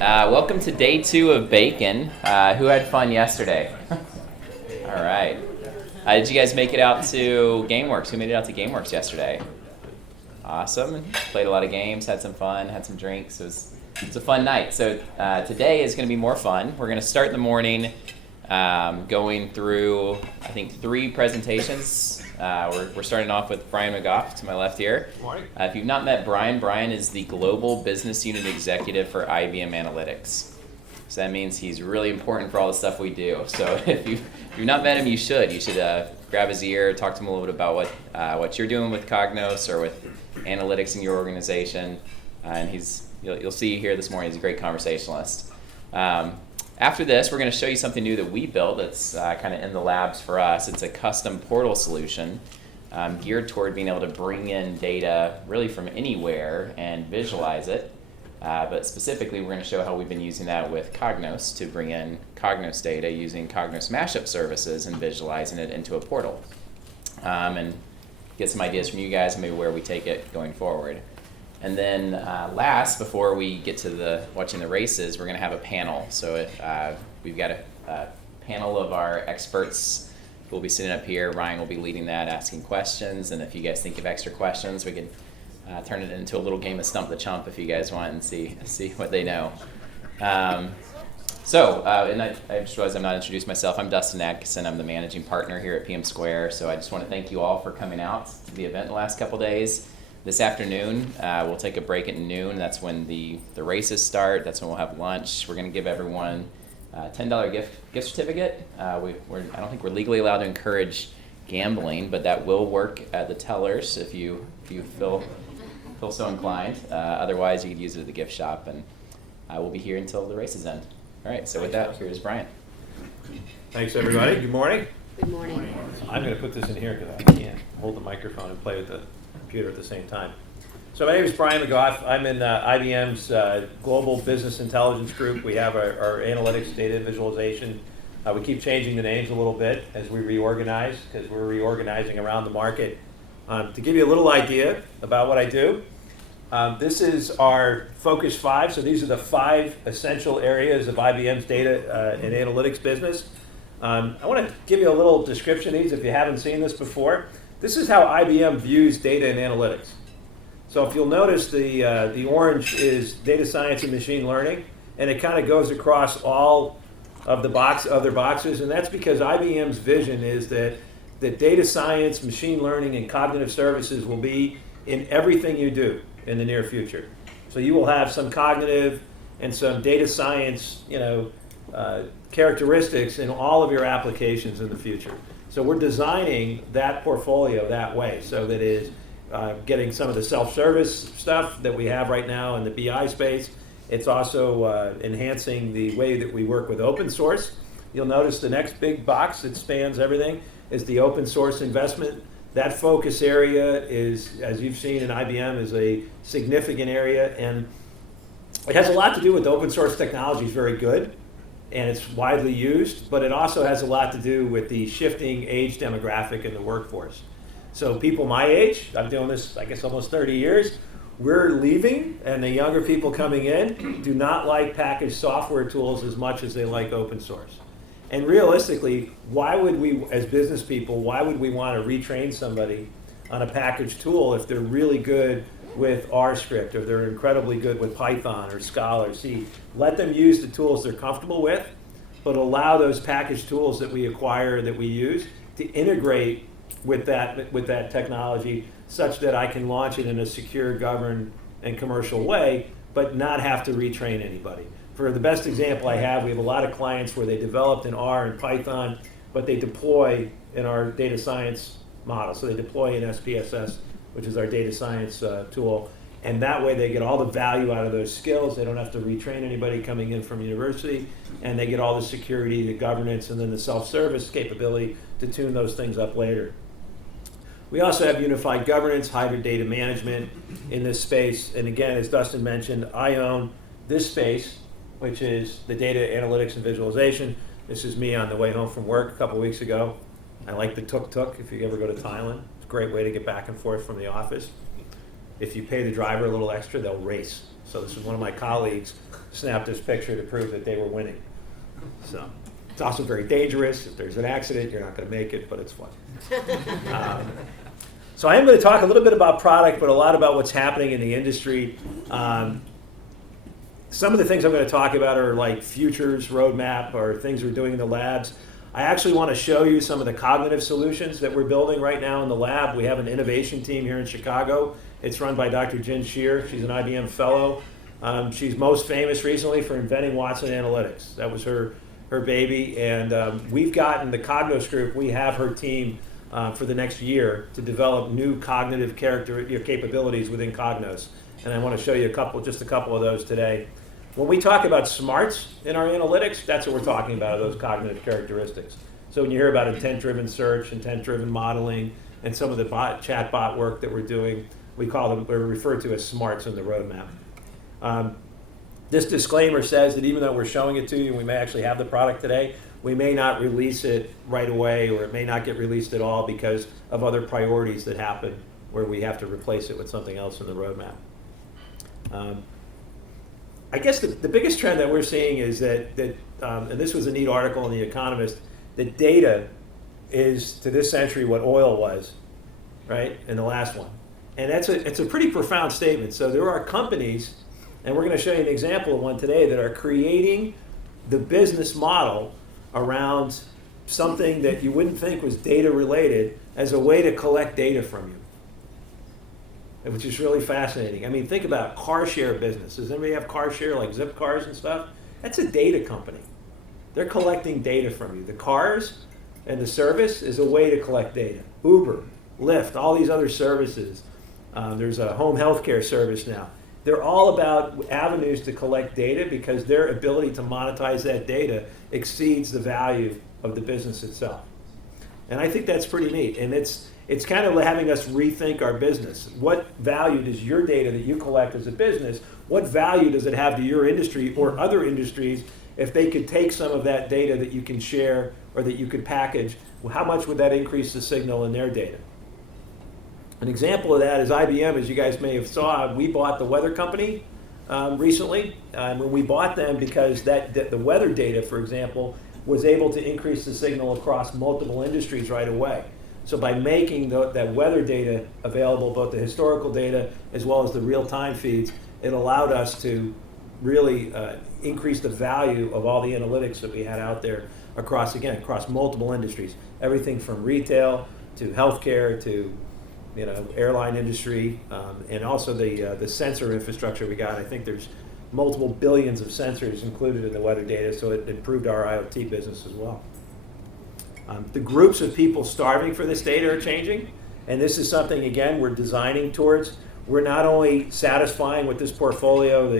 Welcome to day 2 of Bacon. Who had fun yesterday? All right. Did you guys make it out to GameWorks? Who made it out to GameWorks yesterday? Awesome. Played a lot of games, had some fun, had some drinks. It was a fun night. So today is going to be more fun. We're going to start the morning going through, I think, 3 presentations. We're starting off with Brian McGough to my left here. Morning. If you've not met Brian is the Global Business Unit Executive for IBM Analytics. So that means he's really important for all the stuff we do. So if you've not met him, you should. You should grab his ear, talk to him a little bit about what you're doing with Cognos or with analytics in your organization. And you'll see here this morning, he's a great conversationalist. After this, we're going to show you something new that we built that's kind of in the labs for us. It's a custom portal solution geared toward being able to bring in data really from anywhere and visualize it. But specifically, we're going to show how we've been using that with Cognos to bring in Cognos data using Cognos mashup services and visualizing it into a portal. And get some ideas from you guys and maybe where we take it going forward. And then last, before we get to watching the races, we're going to have a panel. So we've got a panel of our experts who will be sitting up here. Ryan will be leading that, asking questions. And if you guys think of extra questions, we can turn it into a little game of Stump the Chump if you guys want and see what they know. And I just realized I'm not introduced myself. I'm Dustin Atkinson. I'm the managing partner here at PM Square. So I just want to thank you all for coming out to the event the last couple days. This afternoon, we'll take a break at noon. That's when the races start. That's when we'll have lunch. We're going to give everyone a $10 gift certificate. I don't think we're legally allowed to encourage gambling, but that will work at the tellers if you feel so inclined. Otherwise, you could use it at the gift shop, and we'll be here until the races end. All right, so with that, here's Brian. Thanks, everybody. Good morning. Good morning. I'm going to put this in here because I can't hold the microphone and play with the computer at the same time. So my name is Brian McGough. I'm in IBM's Global Business Intelligence Group. We have our analytics data visualization. We keep changing the names a little bit as we reorganize because we're reorganizing around the market. To give you a little idea about what I do, this is our Focus 5. So these are the 5 essential areas of IBM's data and analytics business. I want to give you a little description of these if you haven't seen this before. This is how IBM views data and analytics. So if you'll notice, the orange is data science and machine learning, and it kind of goes across all of the other boxes, and that's because IBM's vision is that data science, machine learning, and cognitive services will be in everything you do in the near future. So you will have some cognitive and some data science, characteristics in all of your applications in the future. So we're designing that portfolio that way, so that is getting some of the self-service stuff that we have right now in the BI space. It's also enhancing the way that we work with open source. You'll notice the next big box that spans everything is the open source investment. That focus area is, as you've seen in IBM, is a significant area, and it has a lot to do with open source technology is very good. And it's widely used, but it also has a lot to do with the shifting age demographic in the workforce. So people my age, I'm doing this, I guess, almost 30 years, we're leaving, and the younger people coming in do not like packaged software tools as much as they like open source. And realistically, why would we, as business people, why would we want to retrain somebody on a packaged tool if they're really good with R script, or they're incredibly good with Python or Scala or C? Let them use the tools they're comfortable with, but allow those packaged tools that we acquire, that we use, to integrate with that technology such that I can launch it in a secure, governed, and commercial way, but not have to retrain anybody. For the best example I have, we have a lot of clients where they developed in R and Python, but they deploy in our data science model. So they deploy in SPSS, which is our data science tool, and that way they get all the value out of those skills. They don't have to retrain anybody coming in from university, and they get all the security, the governance, and then the self-service capability to tune those things up later. We also have unified governance, hybrid data management in this space, and again, as Dustin mentioned, I own this space, which is the data analytics and visualization. This is me on the way home from work a couple weeks ago. I like the tuk-tuk if you ever go to Thailand. Great way to get back and forth from the office. If you pay the driver a little extra, they'll race. So this is one of my colleagues snapped this picture to prove that they were winning. So it's also very dangerous. If there's an accident, you're not going to make it, but it's fun. So I am going to talk a little bit about product, but a lot about what's happening in the industry. Some of the things I'm going to talk about are like futures, roadmap, or things we're doing in the labs. I actually want to show you some of the cognitive solutions that we're building right now in the lab. We have an innovation team here in Chicago. It's run by Dr. Jen Shear. She's an IBM fellow. She's most famous recently for inventing Watson Analytics. That was her baby. And we've gotten the Cognos group, we have her team for the next year to develop new cognitive capabilities within Cognos. And I want to show you just a couple of those today. When we talk about smarts in our analytics, that's what we're talking about, those cognitive characteristics. So when you hear about intent-driven search, intent-driven modeling, and some of the chatbot work that we're doing, we're referred to as smarts in the roadmap. This disclaimer says that even though we're showing it to you, we may actually have the product today, we may not release it right away, or it may not get released at all because of other priorities that happen where we have to replace it with something else in the roadmap. I guess the biggest trend that we're seeing is that and this was a neat article in The Economist, that data is to this century what oil was, right, in the last one. And it's a pretty profound statement. So there are companies, and we're going to show you an example of one today, that are creating the business model around something that you wouldn't think was data related as a way to collect data from you, which is really fascinating. I mean, think about car share business. Does anybody have car share, like Zip cars and stuff? That's a data company. They're collecting data from you. The cars and the service is a way to collect data. Uber, Lyft, all these other services. There's a home healthcare service now. They're all about avenues to collect data because their ability to monetize that data exceeds the value of the business itself. And I think that's pretty neat. And it's kind of having us rethink our business. What value does your data that you collect as a business, what value does it have to your industry or other industries if they could take some of that data that you can share or that you could package? How much would that increase the signal in their data? An example of that is IBM, as you guys may have saw. We bought the weather company recently. When we bought them because the weather data, for example, was able to increase the signal across multiple industries right away. So by making that weather data available, both the historical data as well as the real-time feeds, it allowed us to really increase the value of all the analytics that we had out there across multiple industries. Everything from retail to healthcare to airline industry, and also the sensor infrastructure we got. I think there's multiple billions of sensors included in the weather data, so it improved our IoT business as well. The groups of people starving for this data are changing, and this is something, again, we're designing towards. We're not only satisfying with this portfolio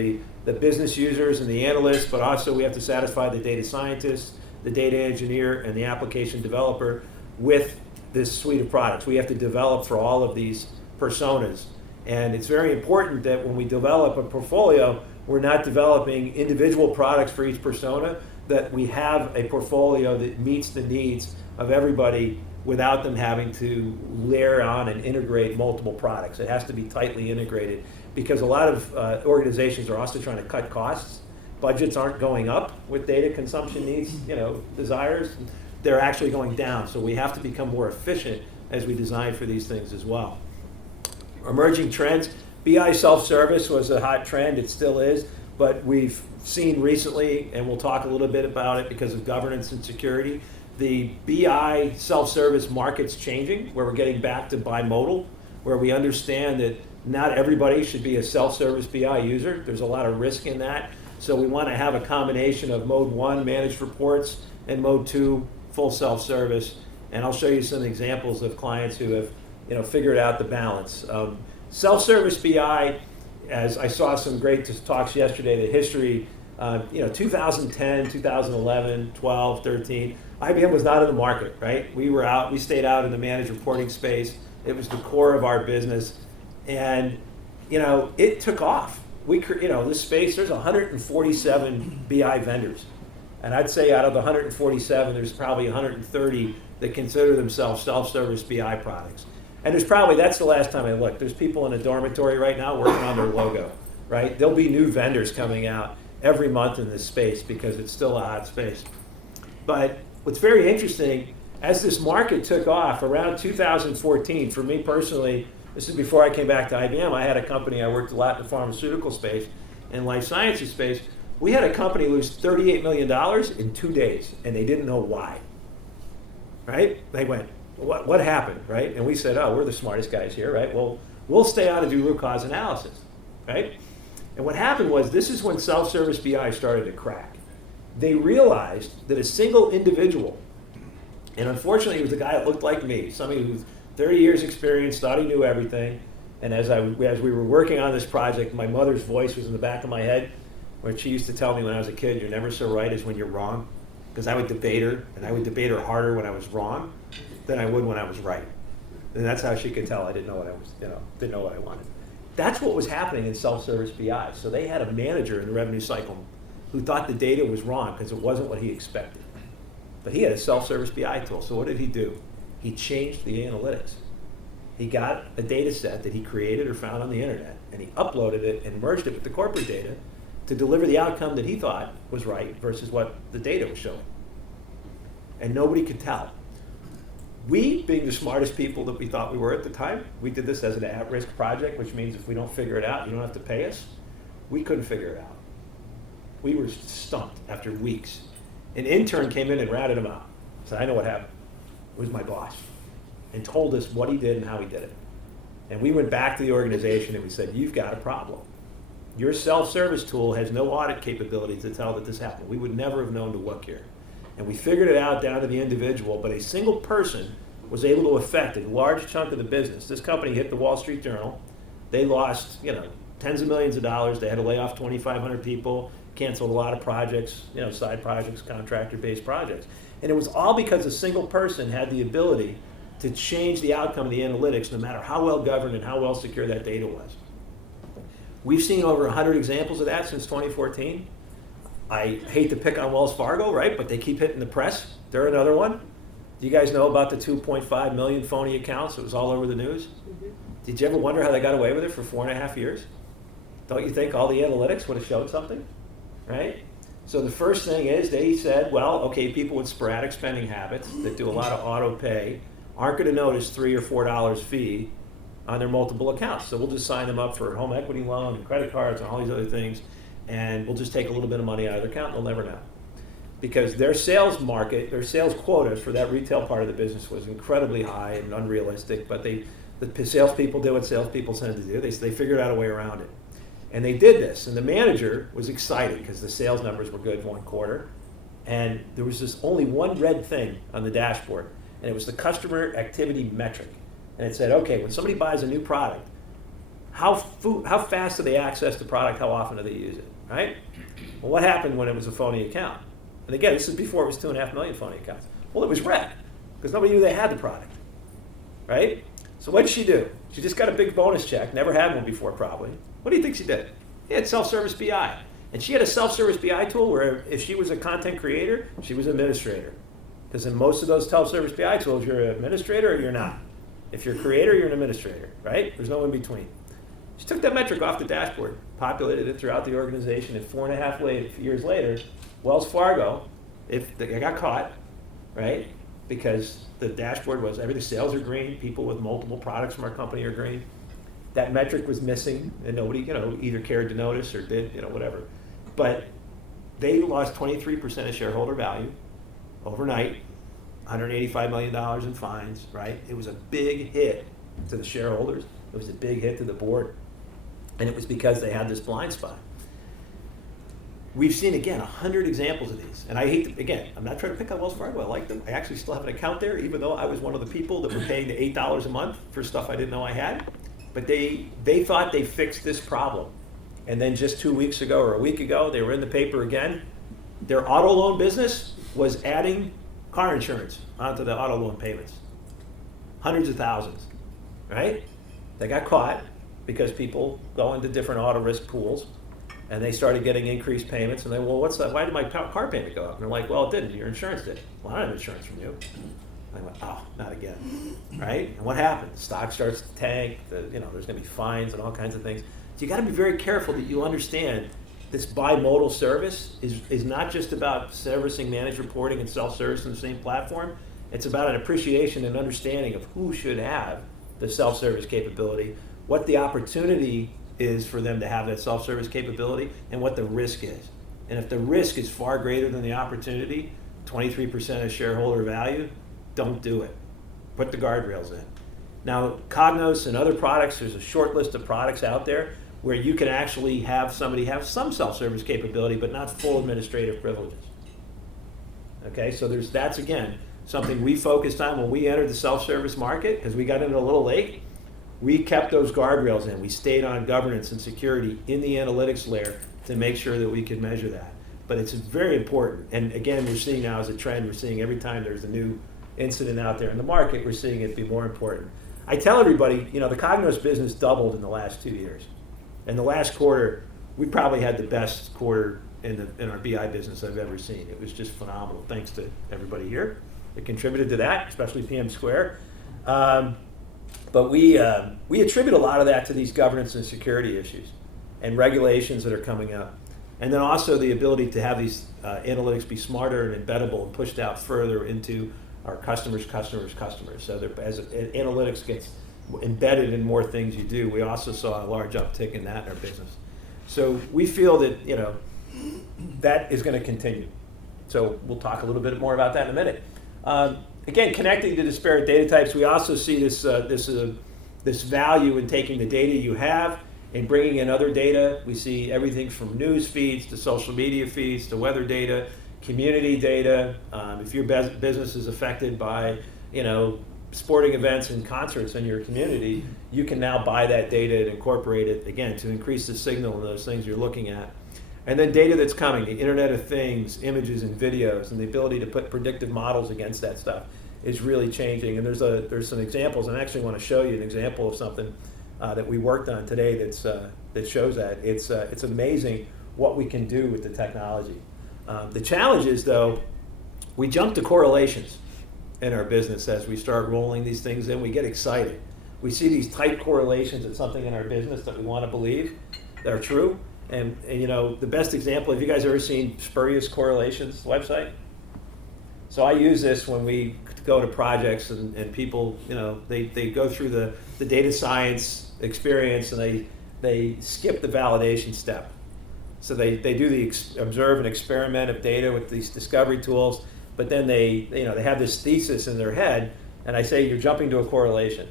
the business users and the analysts, but also we have to satisfy the data scientists, the data engineer, and the application developer with this suite of products. We have to develop for all of these personas. And it's very important that when we develop a portfolio, we're not developing individual products for each persona, that we have a portfolio that meets the needs of everybody without them having to layer on and integrate multiple products. It has to be tightly integrated because a lot of organizations are also trying to cut costs. Budgets aren't going up with data consumption needs, desires. They're actually going down. So we have to become more efficient as we design for these things as well. Emerging trends. BI self-service was a hot trend. It still is. But we've seen recently, and we'll talk a little bit about it because of governance and security, the BI self-service market's changing, where we're getting back to bimodal, where we understand that not everybody should be a self-service BI user. There's a lot of risk in that. So we want to have a combination of mode 1, managed reports, and mode 2, full self-service. And I'll show you some examples of clients who have figured out the balance. Self-service BI, as I saw some great talks yesterday, the history, 2010, 2011, 12, 13, IBM was not in the market, right? We stayed out in the managed reporting space. It was the core of our business. And, it took off. This space, there's 147 BI vendors. And I'd say out of the 147, there's probably 130 that consider themselves self-service BI products. And that's the last time I looked. There's people in a dormitory right now working on their logo, right? There'll be new vendors coming out. every month in this space because it's still a hot space. But what's very interesting, as this market took off around 2014, for me personally, this is before I came back to IBM, I had a company, I worked a lot in the pharmaceutical space and life sciences space. We had a company lose $38 million in 2 days, and they didn't know why. Right? They went, what happened, right? And we said, oh, we're the smartest guys here, right? Well, we'll stay on and do root cause analysis, right? And what happened was, this is when self-service BI started to crack. They realized that a single individual, and unfortunately it was a guy that looked like me, somebody who's 30 years experience, thought he knew everything, and as we were working on this project, my mother's voice was in the back of my head, when she used to tell me when I was a kid, you're never so right as when you're wrong, because I would debate her, and I would debate her harder when I was wrong than I would when I was right. And that's how she could tell I didn't know what I was, didn't know what I wanted. That's what was happening in self-service BI. So they had a manager in the revenue cycle who thought the data was wrong because it wasn't what he expected. But he had a self-service BI tool. So what did he do? He changed the analytics. He got a data set that he created or found on the internet, and he uploaded it and merged it with the corporate data to deliver the outcome that he thought was right versus what the data was showing. And nobody could tell. We, being the smartest people that we thought we were at the time, we did this as an at-risk project, which means if we don't figure it out, you don't have to pay us. We couldn't figure it out. We were stumped after weeks. An intern came in and ratted him out. Said, I know what happened. It was my boss. And told us what he did and how he did it. And we went back to the organization and we said, you've got a problem. Your self-service tool has no audit capability to tell that this happened. We would never have known to look here. And we figured it out down to the individual, but a single person was able to affect a large chunk of the business. This company hit the Wall Street Journal. They lost, tens of millions of dollars. They had to lay off 2,500 people, canceled a lot of projects, side projects, contractor-based projects. And it was all because a single person had the ability to change the outcome of the analytics, no matter how well governed and how well secure that data was. We've seen over 100 examples of that since 2014. I hate to pick on Wells Fargo, right? But they keep hitting the press. They're another one. Do you guys know about the 2.5 million phony accounts? It was all over the news. Mm-hmm. Did you ever wonder how they got away with it for 4.5 years? Don't you think all the analytics would have showed something, right? So the first thing is they said, well, okay, people with sporadic spending habits that do a lot of auto pay aren't going to notice $3 or $4 fee on their multiple accounts. So we'll just sign them up for a home equity loan and credit cards and all these other things, and we'll just take a little bit of money out of their account and they'll never know. Because their sales market, their sales quotas for that retail part of the business was incredibly high and unrealistic, but the salespeople did what salespeople tend to do. They figured out a way around it. And they did this, and the manager was excited because the sales numbers were good one quarter, and there was this only one red thing on the dashboard, and it was the customer activity metric. And it said, okay, when somebody buys a new product, how fast do they access the product, how often do they use it, right? Well, what happened when it was a phony account? And again, this is before it was 2.5 million phony accounts. Well, it was red, because nobody knew they had the product, right? So what did she do? She just got a big bonus check, never had one before probably. What do you think she did? She had self-service BI. And she had a self-service BI tool where if she was a content creator, she was an administrator. Because in most of those self-service BI tools, you're an administrator or you're not. If you're a creator, you're an administrator, right? There's no in between. She took that metric off the dashboard, populated it throughout the organization, and 4.5 years later, Wells Fargo, if they got caught, right? Because the dashboard was everything, sales are green, people with multiple products from our company are green. That metric was missing, and nobody, either cared to notice or did, whatever. But they lost 23% of shareholder value overnight, $185 million in fines, right? It was a big hit to the shareholders. It was a big hit to the board. And it was because they had this blind spot. We've seen, again, 100 examples of these. And I hate to, again, I'm not trying to pick on Wells Fargo. I like them. I actually still have an account there, even though I was one of the people that were paying the $8 a month for stuff I didn't know I had. But they thought they fixed this problem. And then just 2 weeks ago or a week ago, they were in the paper again. Their auto loan business was adding car insurance onto the auto loan payments. Hundreds of thousands, right? They got caught because people go into different auto risk pools and they started getting increased payments and they, well, what's that? Why did my car payment go up? And they're like, well, it didn't. Your insurance did. Well, I don't have insurance from you. I went, oh, not again, right? And what happened? The stock starts to tank. There's going to be fines and all kinds of things. So you got to be very careful that you understand this bimodal service is not just about servicing, managed reporting, and self-service in the same platform. It's about an appreciation and understanding of who should have the self-service capability, what the opportunity is for them to have that self-service capability, and what the risk is. And if the risk is far greater than the opportunity, 23% of shareholder value, don't do it. Put the guardrails in. Now, Cognos and other products, there's a short list of products out there where you can actually have somebody have some self-service capability, but not full administrative privileges. Okay, so that's again, something we focused on when we entered the self-service market, because we got into a little late. We kept those guardrails in. We stayed on governance and security in the analytics layer to make sure that we could measure that. But it's very important. And again, we're seeing now as a trend, we're seeing every time there's a new incident out there in the market, we're seeing it be more important. I tell everybody, the Cognos business doubled in the last 2 years. And the last quarter, we probably had the best quarter in our BI business I've ever seen. It was just phenomenal. Thanks to everybody here that contributed to that, especially PM Square. But we attribute a lot of that to these governance and security issues and regulations that are coming up. And then also the ability to have these analytics be smarter and embeddable and pushed out further into our customers. So as analytics gets embedded in more things you do, we also saw a large uptick in that in our business. So we feel that that is going to continue. So we'll talk a little bit more about that in a minute. Again, connecting to disparate data types, we also see this value in taking the data you have and bringing in other data. We see everything from news feeds to social media feeds to weather data, community data. If your business is affected by, sporting events and concerts in your community, you can now buy that data and incorporate it, again, to increase the signal in those things you're looking at. And then data that's coming, the Internet of Things, images and videos, and the ability to put predictive models against that stuff is really changing. And there's some examples, and I actually want to show you an example of something that we worked on today that shows that. It's amazing what we can do with the technology. The challenge is, though, we jump to correlations in our business as we start rolling these things in. We get excited. We see these tight correlations at something in our business that we want to believe that are true. And the best example, have you guys ever seen Spurious Correlations website? So I use this when we go to projects and people, they go through the data science experience and they skip the validation step. So they do the observe and experiment of data with these discovery tools, but then they have this thesis in their head, and I say you're jumping to a correlation,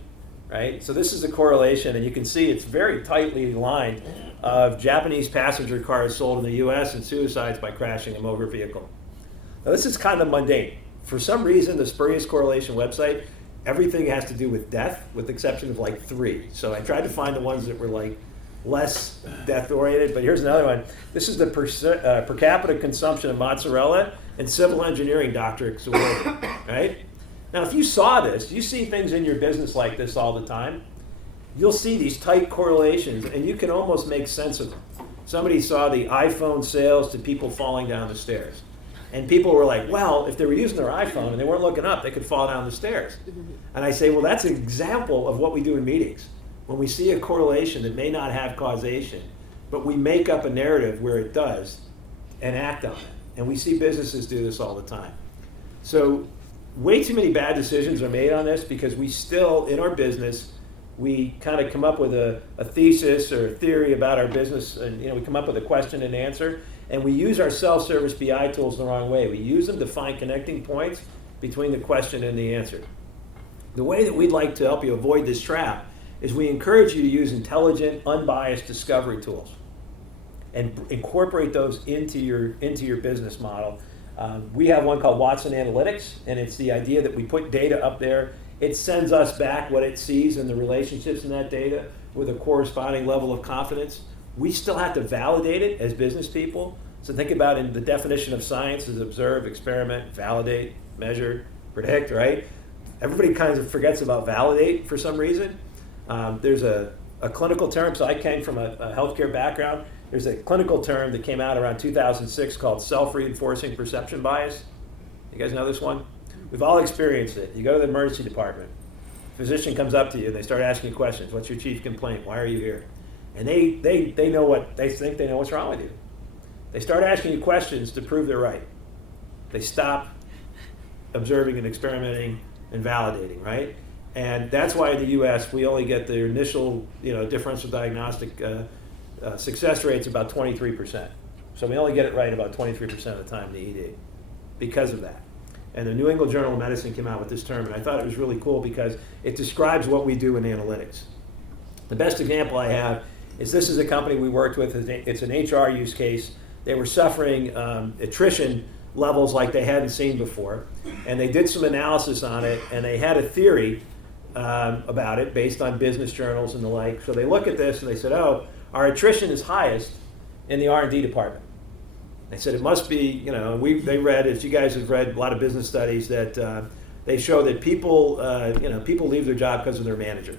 right? So this is a correlation, and you can see it's very tightly aligned of Japanese passenger cars sold in the US and suicides by crashing a motor vehicle. Now this is kind of mundane. For some reason, the Spurious Correlation website, everything has to do with death, with the exception of like 3. So I tried to find the ones that were like less death-oriented, but here's another one. This is the per capita consumption of mozzarella and civil engineering doctorates awarded, right? Now, if you saw this, you see things in your business like this all the time. You'll see these tight correlations, and you can almost make sense of them. Somebody saw the iPhone sales to people falling down the stairs. And people were like, well, if they were using their iPhone and they weren't looking up, they could fall down the stairs. And I say, well, that's an example of what we do in meetings. When we see a correlation that may not have causation, but we make up a narrative where it does and act on it. And we see businesses do this all the time. So way too many bad decisions are made on this because we still, in our business, we kind of come up with a thesis or a theory about our business, and we come up with a question and answer, and we use our self-service BI tools the wrong way. We use them to find connecting points between the question and the answer. The way that we'd like to help you avoid this trap is we encourage you to use intelligent, unbiased discovery tools and incorporate those into your business model. We have one called Watson Analytics, and it's the idea that we put data up there. It sends us back what it sees and the relationships in that data with a corresponding level of confidence. We still have to validate it as business people. So think about in the definition of science is observe, experiment, validate, measure, predict, right? Everybody kind of forgets about validate for some reason. There's a clinical term, so I came from a healthcare background. There's a clinical term that came out around 2006 called self-reinforcing perception bias. You guys know this one? We've all experienced it. You go to the emergency department, physician comes up to you and they start asking you questions. What's your chief complaint? Why are you here? And they know what they think they know what's wrong with you. They start asking you questions to prove they're right. They stop observing and experimenting and validating, right? And that's why in the U.S. we only get the initial, differential diagnostic success rates about 23%. So we only get it right about 23% of the time in the ED because of that. And the New England Journal of Medicine came out with this term, and I thought it was really cool because it describes what we do in analytics. The best example I have is this is a company we worked with. It's an HR use case. They were suffering attrition levels like they hadn't seen before, and they did some analysis on it, and they had a theory about it based on business journals and the like. So they look at this and they said, oh, our attrition is highest in the R&D department. They said it must be, they read, as you guys have read, a lot of business studies that they show that people leave their job because of their manager.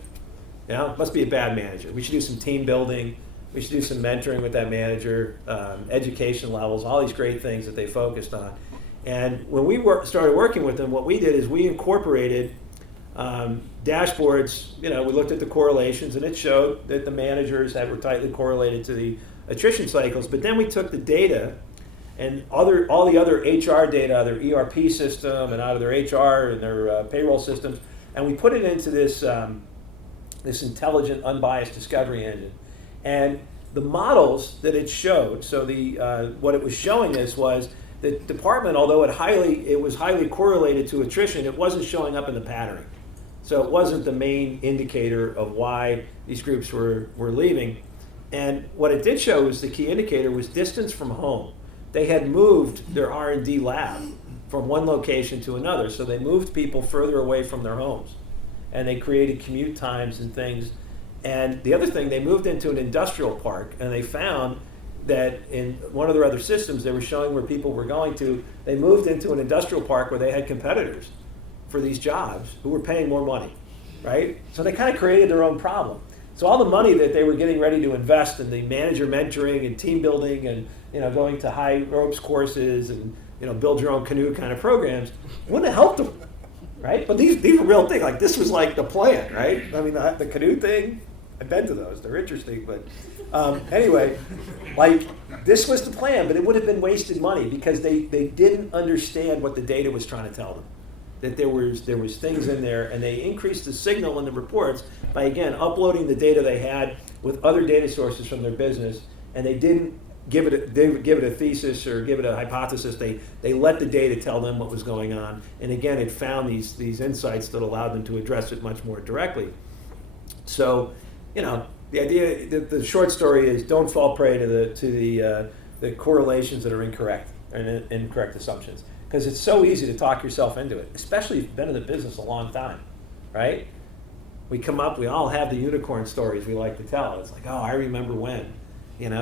It must be a bad manager. We should do some team building. We should do some mentoring with that manager, education levels, all these great things that they focused on. And when we started working with them, what we did is we incorporated dashboards. We looked at the correlations, and it showed that the managers were tightly correlated to the attrition cycles. But then we took the data and all the other HR data, out of their ERP system and out of their HR and their payroll systems, and we put it into this intelligent, unbiased discovery engine. And the models that it showed, so what it was showing us was the department, although it was highly correlated to attrition, it wasn't showing up in the patterning. So it wasn't the main indicator of why these groups were leaving. And what it did show was the key indicator was distance from home. They had moved their R&D lab from one location to another, so they moved people further away from their homes. And they created commute times and things. And the other thing, they moved into an industrial park, and they found that in one of their other systems, they were showing where people were going to. They moved into an industrial park where they had competitors for these jobs who were paying more money, right? So they kind of created their own problem. So all the money that they were getting ready to invest in the manager mentoring and team building and going to high ropes courses and build your own canoe kind of programs wouldn't have helped them, right? But these were real things. Like this was like the plan, right? I mean the canoe thing. I've been to those. They're interesting, but anyway, like this was the plan, but it would have been wasted money because they didn't understand what the data was trying to tell them. That there was things in there, and they increased the signal in the reports by again uploading the data they had with other data sources from their business, and they didn't give it a thesis or give it a hypothesis. They let the data tell them what was going on, and again, it found these insights that allowed them to address it much more directly. So, the idea, the short story is don't fall prey to the correlations that are incorrect and incorrect assumptions. Because it's so easy to talk yourself into it, especially if you've been in the business a long time, right? We all have the unicorn stories we like to tell. It's like, oh, I remember when,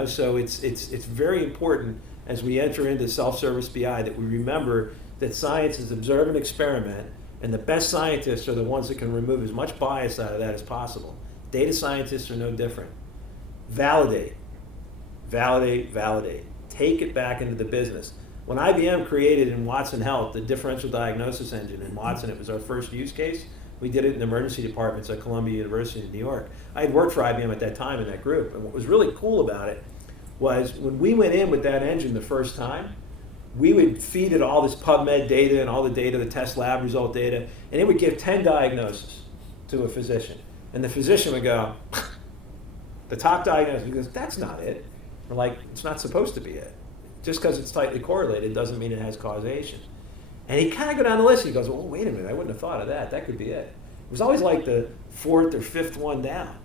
So it's very important as we enter into self-service BI that we remember that science is observe and experiment, and the best scientists are the ones that can remove as much bias out of that as possible. Data scientists are no different. Validate. Take it back into the business. When IBM created in Watson Health the differential diagnosis engine in Watson, it was our first use case. We did it in emergency departments at Columbia University in New York. I had worked for IBM at that time in that group, and what was really cool about it was when we went in with that engine the first time, we would feed it all this PubMed data and all the data, the test lab result data, and it would give 10 diagnoses to a physician. And the physician would go, the top diagnosis, he goes, that's not it. We're like, it's not supposed to be it. Just because it's tightly correlated doesn't mean it has causation. And he kind of go down the list. He goes, well, wait a minute, I wouldn't have thought of that. That could be it. It was always like the fourth or fifth one down.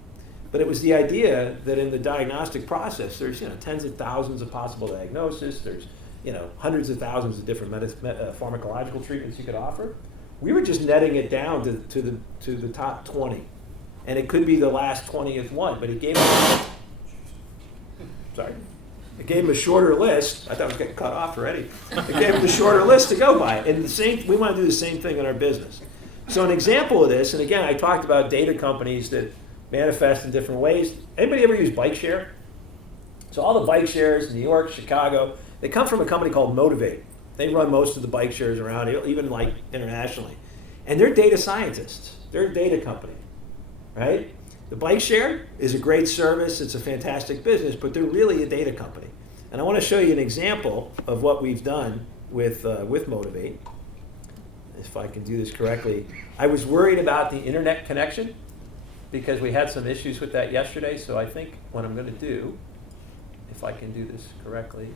But it was the idea that in the diagnostic process, there's tens of thousands of possible diagnoses. There's hundreds of thousands of different pharmacological treatments you could offer. We were just netting it down to the top 20. And it could be the last 20th one, but it gave It gave him a shorter list. I thought I was getting cut off already. It gave him the shorter list to go by. And we want to do the same thing in our business. So an example of this, and again, I talked about data companies that manifest in different ways. Anybody ever use bike share? So all the bike shares in New York, Chicago, they come from a company called Motivate. They run most of the bike shares around, even like internationally. And they're data scientists. They're a data company, right? The bike share is a great service. It's a fantastic business, but they're really a data company. And I want to show you an example of what we've done with Motivate. If I can do this correctly. I was worried about the internet connection because we had some issues with that yesterday. So I think what I'm going to do, if I can do this correctly,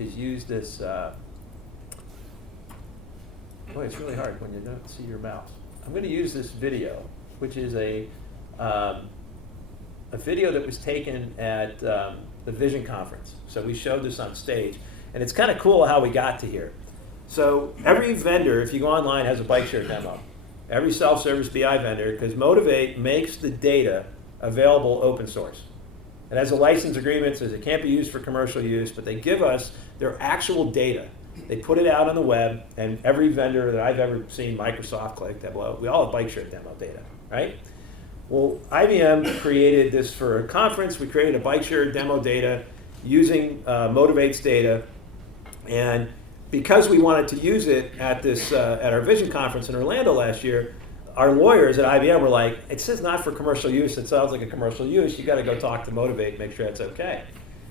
is use this. Boy, it's really hard when you don't see your mouse. I'm going to use this video, which is a video that was taken at the Vision Conference. So we showed this on stage. And it's kind of cool how we got to here. So every vendor, if you go online, has a bike share demo. Every self-service BI vendor, because Motivate makes the data available open source. It has a license agreement, says it can't be used for commercial use, but they give us their actual data. They put it out on the web, and every vendor that I've ever seen, Microsoft, Click, Tableau, we all have bike share demo data, right? Well, IBM created this for a conference. We created a bike share demo data using Motivate's data, and because we wanted to use it at this at our Vision Conference in Orlando last year, our lawyers at IBM were like, it says not for commercial use. It sounds like a commercial use. You got to go talk to Motivate and make sure it's okay.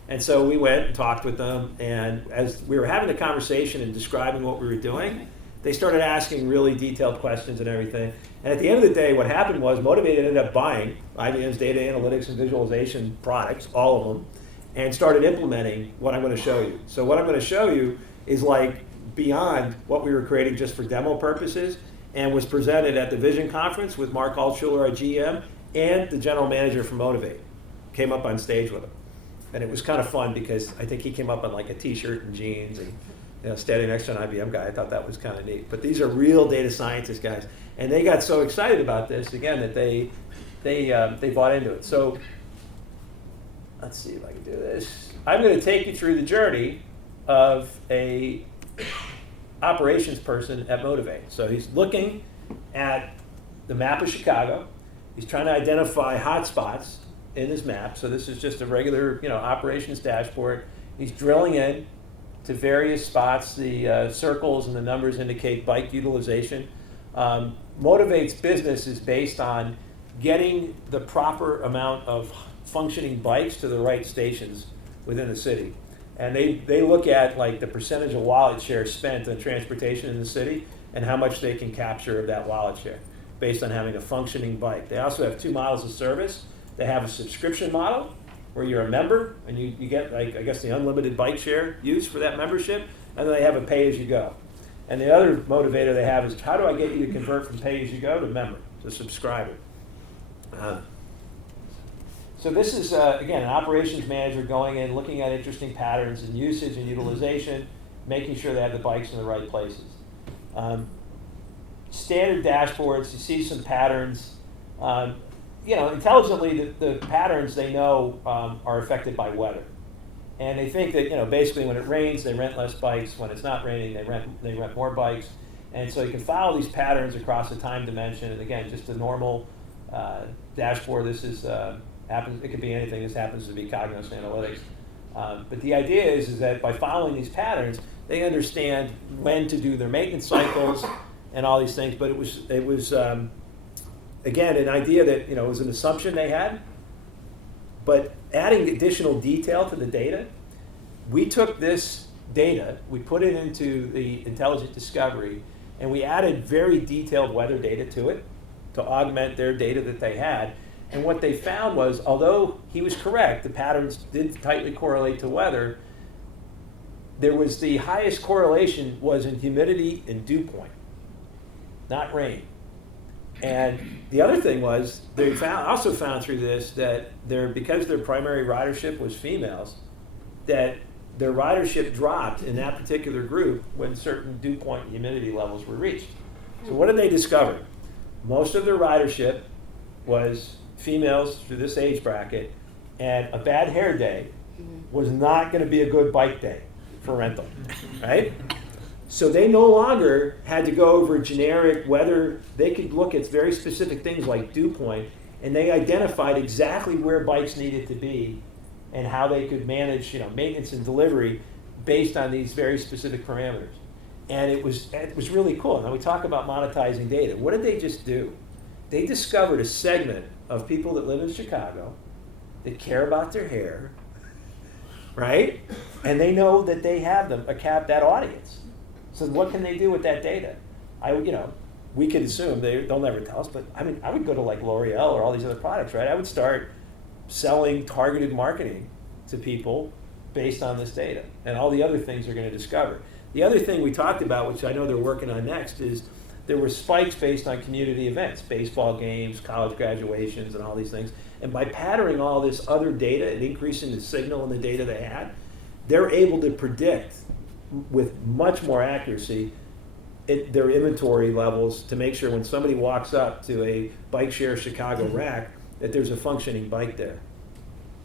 And so we went and talked with them, and as we were having a conversation and describing what we were doing, they started asking really detailed questions and everything. And at the end of the day, what happened was Motivate ended up buying IBM's data analytics and visualization products, all of them, and started implementing what I'm going to show you. So what I'm going to show you is like beyond what we were creating just for demo purposes, and was presented at the Vision Conference with Mark Altschuler, our GM, and the general manager from Motivate. Came up on stage with him. And it was kind of fun because I think he came up in like a t-shirt and jeans and standing next to an IBM guy. I thought that was kind of neat. But these are real data scientists guys. And they got so excited about this, again, that they bought into it. So let's see if I can do this. I'm going to take you through the journey of a operations person at Motivate. So he's looking at the map of Chicago. He's trying to identify hotspots in his map. So this is just a regular, operations dashboard. He's drilling in to various spots. The circles and the numbers indicate bike utilization. Motivate's business is based on getting the proper amount of functioning bikes to the right stations within the city. And they look at like the percentage of wallet share spent on transportation in the city and how much they can capture of that wallet share based on having a functioning bike. They also have 2 models of service. They have a subscription model where you're a member and you get, like, I guess, the unlimited bike share use for that membership, and then they have a pay-as-you-go. And the other motivator they have is, how do I get you to convert from pay-as-you-go to member, to subscriber? So this is, again, an operations manager going in, looking at interesting patterns in usage and utilization, making sure they have the bikes in the right places. Standard dashboards, you see some patterns. Intelligently, the patterns they know are affected by weather. And they think that, basically when it rains, they rent less bikes. When it's not raining, they rent more bikes. And so you can follow these patterns across a time dimension. And again, just a normal dashboard. This is happens. It could be anything. This happens to be Cognos Analytics. But the idea is that by following these patterns, they understand when to do their maintenance cycles and all these things. But it was again, an idea that it was an assumption they had, but adding additional detail to the data, we took this data, we put it into the Intelligent Discovery, and we added very detailed weather data to it to augment their data that they had. And what they found was, although he was correct, the patterns did tightly correlate to weather, there was the highest correlation was in humidity and dew point, not rain. And the other thing was, they also found through this that because their primary ridership was females, that their ridership dropped in that particular group when certain dew point and humidity levels were reached. So what did they discover? Most of their ridership was females through this age bracket, and a bad hair day was not going to be a good bike day for rental, right? So they no longer had to go over generic weather. They could look at very specific things like dew point, and they identified exactly where bikes needed to be and how they could manage, maintenance and delivery based on these very specific parameters. And it was really cool. Now we talk about monetizing data. What did they just do? They discovered a segment of people that live in Chicago that care about their hair, right? And they know that they have that audience. So what can they do with that data? We could assume they'll never tell us, but I mean, I would go to like L'Oreal or all these other products, right? I would start selling targeted marketing to people based on this data and all the other things they're going to discover. The other thing we talked about, which I know they're working on next, is there were spikes based on community events, baseball games, college graduations, and all these things. And by patterning all this other data and increasing the signal in the data they had, they're able to predict with much more accuracy their inventory levels to make sure when somebody walks up to a bike share Chicago rack that there's a functioning bike there.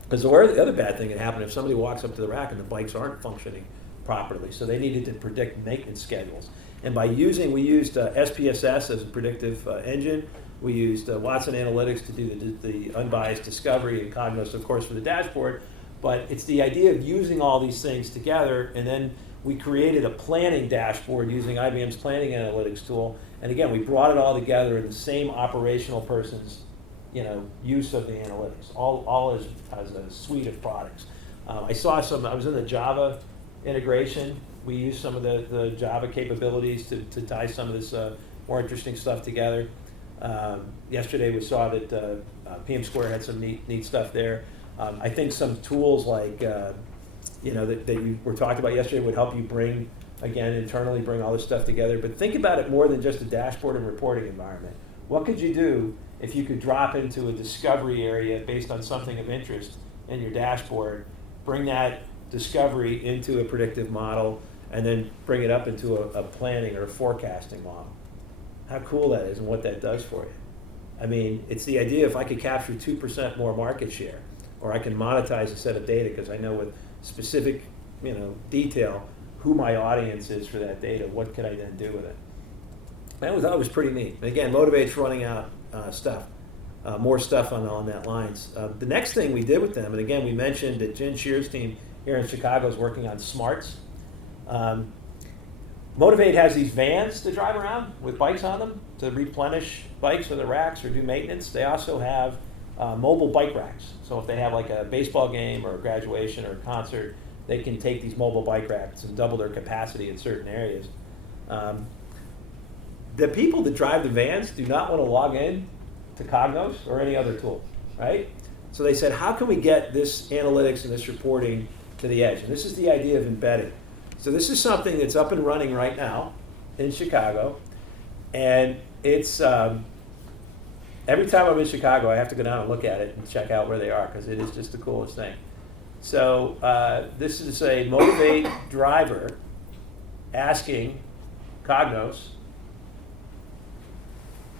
Because the other bad thing that happened if somebody walks up to the rack and the bikes aren't functioning properly. So they needed to predict maintenance schedules. And we used SPSS as a predictive engine. We used Watson Analytics to do the unbiased discovery, and Cognos, of course, for the dashboard. But it's the idea of using all these things together, and then we created a planning dashboard using IBM's planning analytics tool. And again, we brought it all together in the same operational person's use of the analytics, all as a suite of products. I was in the Java integration. We used some of the Java capabilities to tie some of this more interesting stuff together. Yesterday we saw that PM Square had some neat stuff there. I think some tools like that you were talked about yesterday would help you internally bring all this stuff together. But think about it more than just a dashboard and reporting environment. What could you do if you could drop into a discovery area based on something of interest in your dashboard, bring that discovery into a predictive model, and then bring it up into a planning or a forecasting model? How cool that is and what that does for you. I mean, it's the idea if I could capture 2% more market share, or I can monetize a set of data because I know with specific detail who my audience is for that data, what can I then do with it? That was pretty neat. And again, Motivate's running out more stuff on that lines. The next thing we did with them, and again, we mentioned that Jen Shear's team here in Chicago is working on smarts. Motivate has these vans to drive around with bikes on them to replenish bikes for the racks or do maintenance. They also have mobile bike racks. So if they have like a baseball game or a graduation or a concert, they can take these mobile bike racks and double their capacity in certain areas. The people that drive the vans do not want to log in to Cognos or any other tool, right? So they said, how can we get this analytics and this reporting to the edge? And this is the idea of embedding. So this is something that's up and running right now in Chicago. And it's, every time I'm in Chicago, I have to go down and look at it and check out where they are because it is just the coolest thing. So this is a Motivate driver asking Cognos,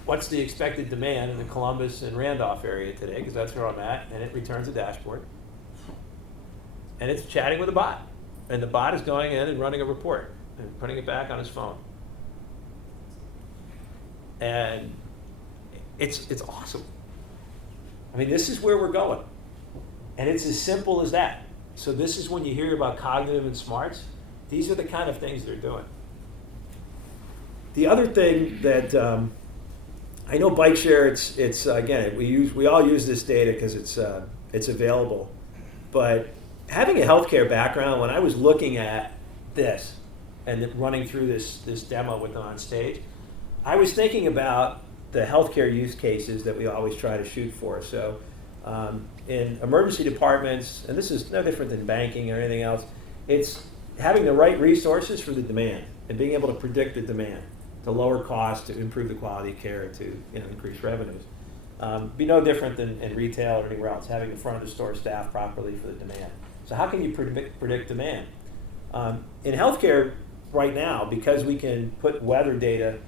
what's the expected demand in the Columbus and Randolph area today, because that's where I'm at, and it returns a dashboard. And it's chatting with a bot. And the bot is going in and running a report and putting it back on his phone. And it's awesome. I mean, this is where we're going. And it's as simple as that. So this is when you hear about cognitive and smarts, these are the kind of things they're doing. The other thing that I know bike share, it's again, we all use this data because it's available. But having a healthcare background, when I was looking at this and running through this demo with them on stage, I was thinking about the healthcare use cases that we always try to shoot for. So in emergency departments, and this is no different than banking or anything else, it's having the right resources for the demand and being able to predict the demand to lower costs, to improve the quality of care, to increase revenues. Be no different than in retail or anywhere else, having the front of the store staffed properly for the demand. So how can you predict demand? In healthcare right now, because we can put weather data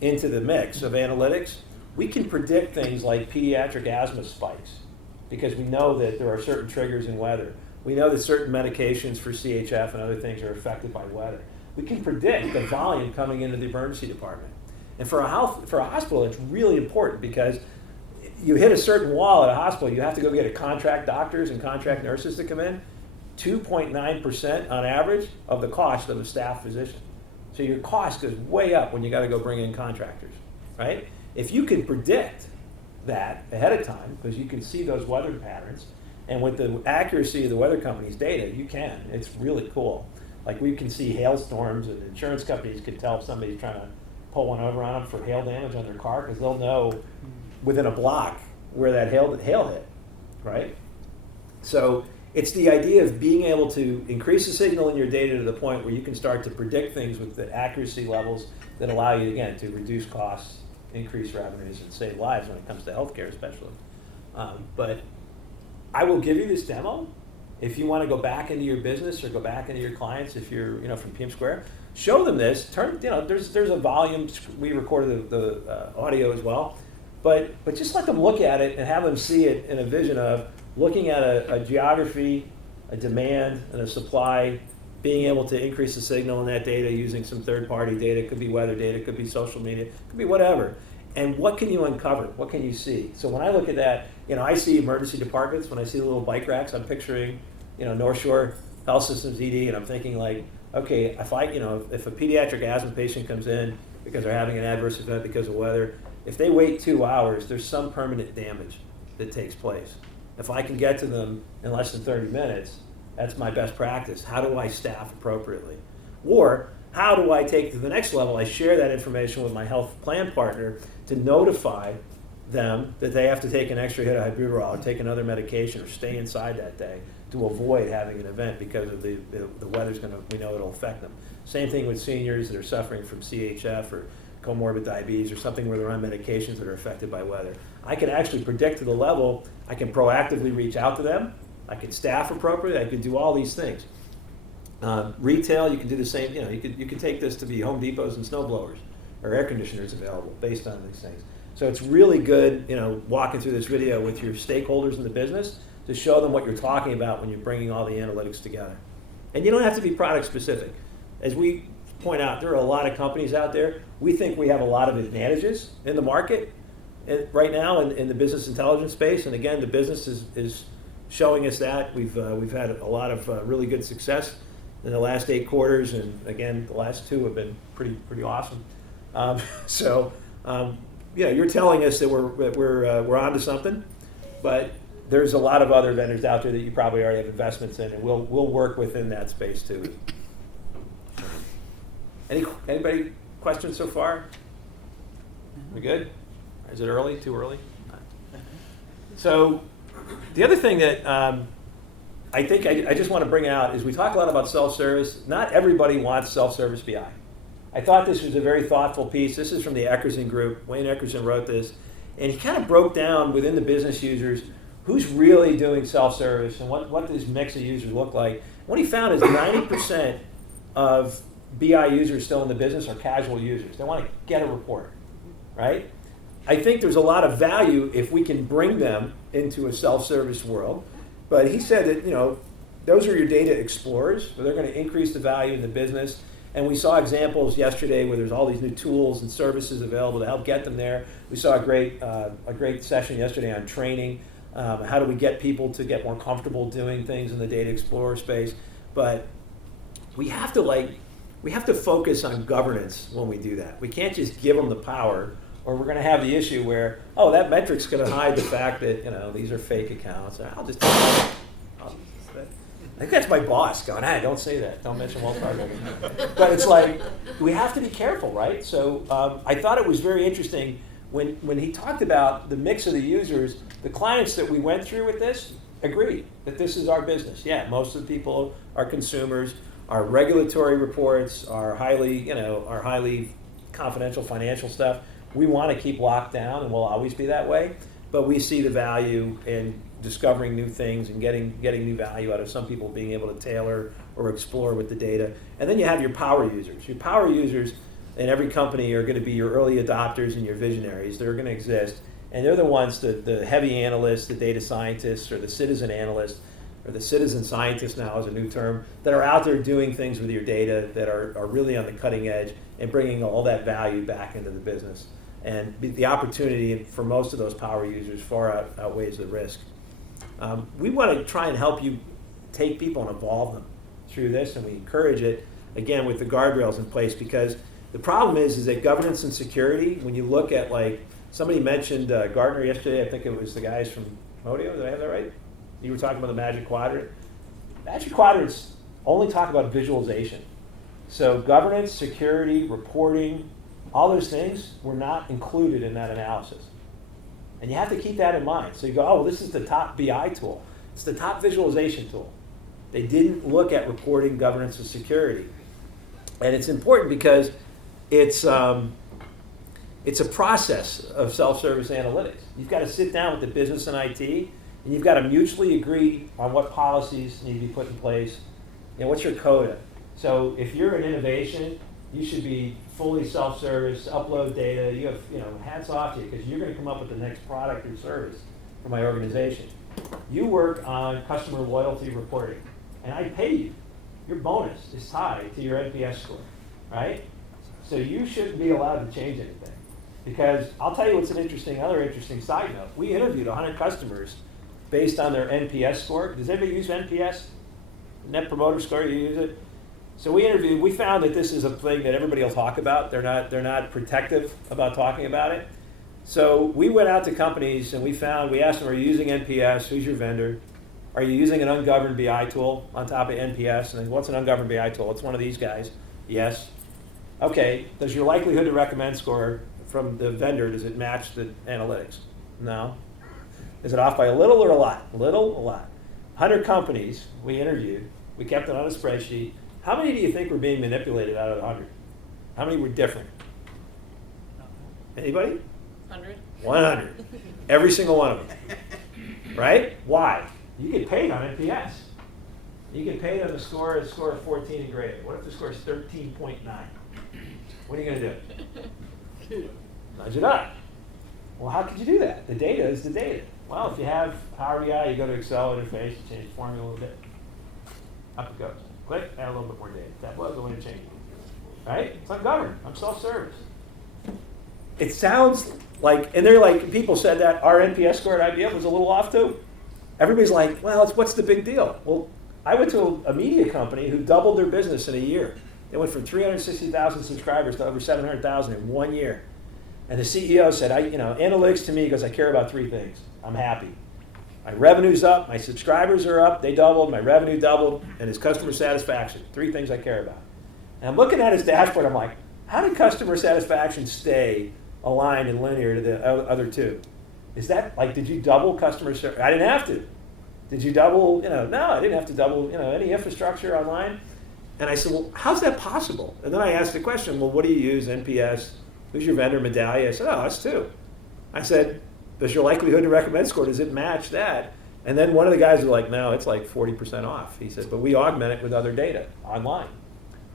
into the mix of analytics, we can predict things like pediatric asthma spikes because we know that there are certain triggers in weather. We know that certain medications for CHF and other things are affected by weather. We can predict the volume coming into the emergency department. And for a hospital, it's really important because you hit a certain wall at a hospital, you have to go get a contract doctors and contract nurses to come in. 2.9% on average of the cost of a staff physician. So your cost goes way up when you got to go bring in contractors, right? If you can predict that ahead of time, because you can see those weather patterns, And with the accuracy of the weather company's data, you can. It's really cool. Like we can see hailstorms, and insurance companies can tell if somebody's trying to pull one over on them for hail damage on their car, because they'll know within a block where that hail hit, right? So it's the idea of being able to increase the signal in your data to the point where you can start to predict things with the accuracy levels that allow you, again, to reduce costs, increase revenues, and save lives when it comes to healthcare especially. But I will give you this demo. If you want to go back into your business or go back into your clients, if you're from PM Square, show them this. There's a volume. We recorded the audio as well, but just let them look at it and have them see it in a vision of looking at a geography, a demand, and a supply, being able to increase the signal in that data using some third-party data. It could be weather data, it could be social media, it could be whatever. And what can you uncover? What can you see? So when I look at that, I see emergency departments. When I see the little bike racks, I'm picturing, North Shore Health Systems ED, and I'm thinking like, okay, if a pediatric asthma patient comes in because they're having an adverse event because of weather, if they wait 2 hours, there's some permanent damage that takes place. If I can get to them in less than 30 minutes, that's my best practice. How do I staff appropriately? Or how do I take it to the next level? I share that information with my health plan partner to notify them that they have to take an extra hit of albuterol or take another medication or stay inside that day to avoid having an event because of the weather's we know it'll affect them. Same thing with seniors that are suffering from CHF or comorbid diabetes or something where they're on medications that are affected by weather. I can actually predict to the level, I can proactively reach out to them, I can staff appropriately, I can do all these things. Retail, you can do the same, you can take this to be Home Depots and snow blowers or air conditioners available based on these things. So it's really good, walking through this video with your stakeholders in the business to show them what you're talking about when you're bringing all the analytics together. And you don't have to be product specific. As we point out, there are a lot of companies out there. We think we have a lot of advantages in the market right now in the business intelligence space. And again, the business is showing us that. We've had a lot of really good success in the last 8 quarters, and again, the last 2 have been pretty awesome. You're telling us that we're onto something, but there's a lot of other vendors out there that you probably already have investments in, and we'll work within that space too. Anybody questions so far? We good? Is it early? Too early? So the other thing that I think I just want to bring out is we talk a lot about self-service. Not everybody wants self-service BI. I thought this was a very thoughtful piece. This is from the Eckerson group. Wayne Eckerson wrote this, and he kind of broke down within the business users who's really doing self-service and what this mix of users look like. What he found is 90% of BI users still in the business are casual users. They want to get a report, right? I think there's a lot of value if we can bring them into a self-service world. But he said that, those are your data explorers, so they're going to increase the value in the business. And we saw examples yesterday where there's all these new tools and services available to help get them there. We saw a great session yesterday on training. How do we get people to get more comfortable doing things in the data explorer space? But we have to focus on governance when we do that. We can't just give them the power, or we're going to have the issue where, that metric's going to hide the fact that these are fake accounts. I think that's my boss going, don't say that. Don't mention Wells Fargo. But it's like, we have to be careful, right? So I thought it was very interesting when he talked about the mix of the users. The clients that we went through with this agreed that this is our business. Yeah, most of the people are consumers. Our regulatory reports are highly confidential financial stuff. We want to keep locked down, and we'll always be that way. But we see the value in discovering new things and getting new value out of some people being able to tailor or explore with the data. And then you have your power users. Your power users in every company are going to be your early adopters and your visionaries. They're going to exist. And they're the ones, the heavy analysts, the data scientists, or the citizen analysts, or the citizen scientists now is a new term, that are out there doing things with your data that are really on the cutting edge and bringing all that value back into the business. And the opportunity for most of those power users far outweighs the risk. We want to try and help you take people and evolve them through this, and we encourage it, again, with the guardrails in place, because the problem is that governance and security, when you look at, somebody mentioned Gartner yesterday, I think it was the guys from Modio, did I have that right? You were talking about the Magic Quadrant. Magic Quadrants only talk about visualization. So governance, security, reporting, all those things were not included in that analysis. And you have to keep that in mind. So you go, oh, well, this is the top BI tool. It's the top visualization tool. They didn't look at reporting, governance, and security. And it's important because it's a process of self-service analytics. You've got to sit down with the business and IT, and you've got to mutually agree on what policies need to be put in place. What's your quota? So if you're an innovation, you should be fully self-service, upload data. You have, hats off to you because you're going to come up with the next product or service for my organization. You work on customer loyalty reporting, and I pay you. Your bonus is tied to your NPS score, right? So you shouldn't be allowed to change anything. Because I'll tell you what's another interesting side note. We interviewed 100 customers based on their NPS score. Does anybody use NPS? Net Promoter Score, you use it? So we found that this is a thing that everybody will talk about. They're not protective about talking about it. So we went out to companies and we asked them, are you using NPS? Who's your vendor? Are you using an ungoverned BI tool on top of NPS? And what's an ungoverned BI tool? It's one of these guys. Yes. Okay, does your likelihood to recommend score from the vendor, does it match the analytics? No. Is it off by a little or a lot? A little, a lot. 100 companies we interviewed, we kept it on a spreadsheet. How many do you think were being manipulated out of the 100? How many were different? Anybody? 100. 100. Every single one of them. Right? Why? You get paid on NPS. You get paid on a score of 14 and greater. What if the score is 13.9? What are you going to do? Nudge it up. Well, how could you do that? The data is the data. Well, if you have Power BI, you go to Excel interface, you change the formula a little bit. Up it goes. Click, add a little bit more data. That was the way to change it. Right? It's ungoverned. I'm self-service. It sounds like, and they're like, people said that our NPS score at IBM was a little off too. Everybody's like, well, what's the big deal? Well, I went to a media company who doubled their business in a year. They went from 360,000 subscribers to over 700,000 in 1 year. And the CEO said, analytics to me, because I care about three things. I'm happy. My revenue's up, my subscribers are up, they doubled, my revenue doubled, and his customer satisfaction. Three things I care about. And I'm looking at his dashboard, I'm like, how did customer satisfaction stay aligned and linear to the other two? Is that, did you double customer service? I didn't have to. Did you double, no, I didn't have to double, any infrastructure online. And I said, well, how's that possible? And then I asked the question, well, what do you use, NPS? Who's your vendor, Medallia? I said, oh, us too. I said, does your likelihood to recommend score, does it match that? And then one of the guys was like, no, it's like 40% off. He said, but we augment it with other data online.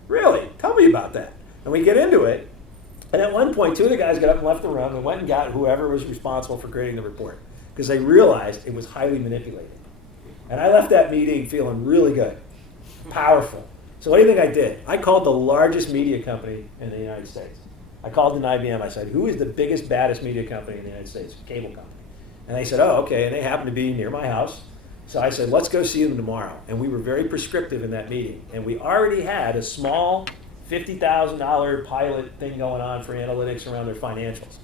Really? Tell me about that. And we get into it. And at one point, two of the guys got up and left the room and went and got whoever was responsible for creating the report because they realized it was highly manipulated. And I left that meeting feeling really good, powerful. So what do you think I did? I called the largest media company in the United States. I called an IBM. I said, who is the biggest, baddest media company in the United States? Cable company. And they said, oh, okay. And they happened to be near my house. So I said, let's go see them tomorrow. And we were very prescriptive in that meeting. And we already had a small $50,000 pilot thing going on for analytics around their financials.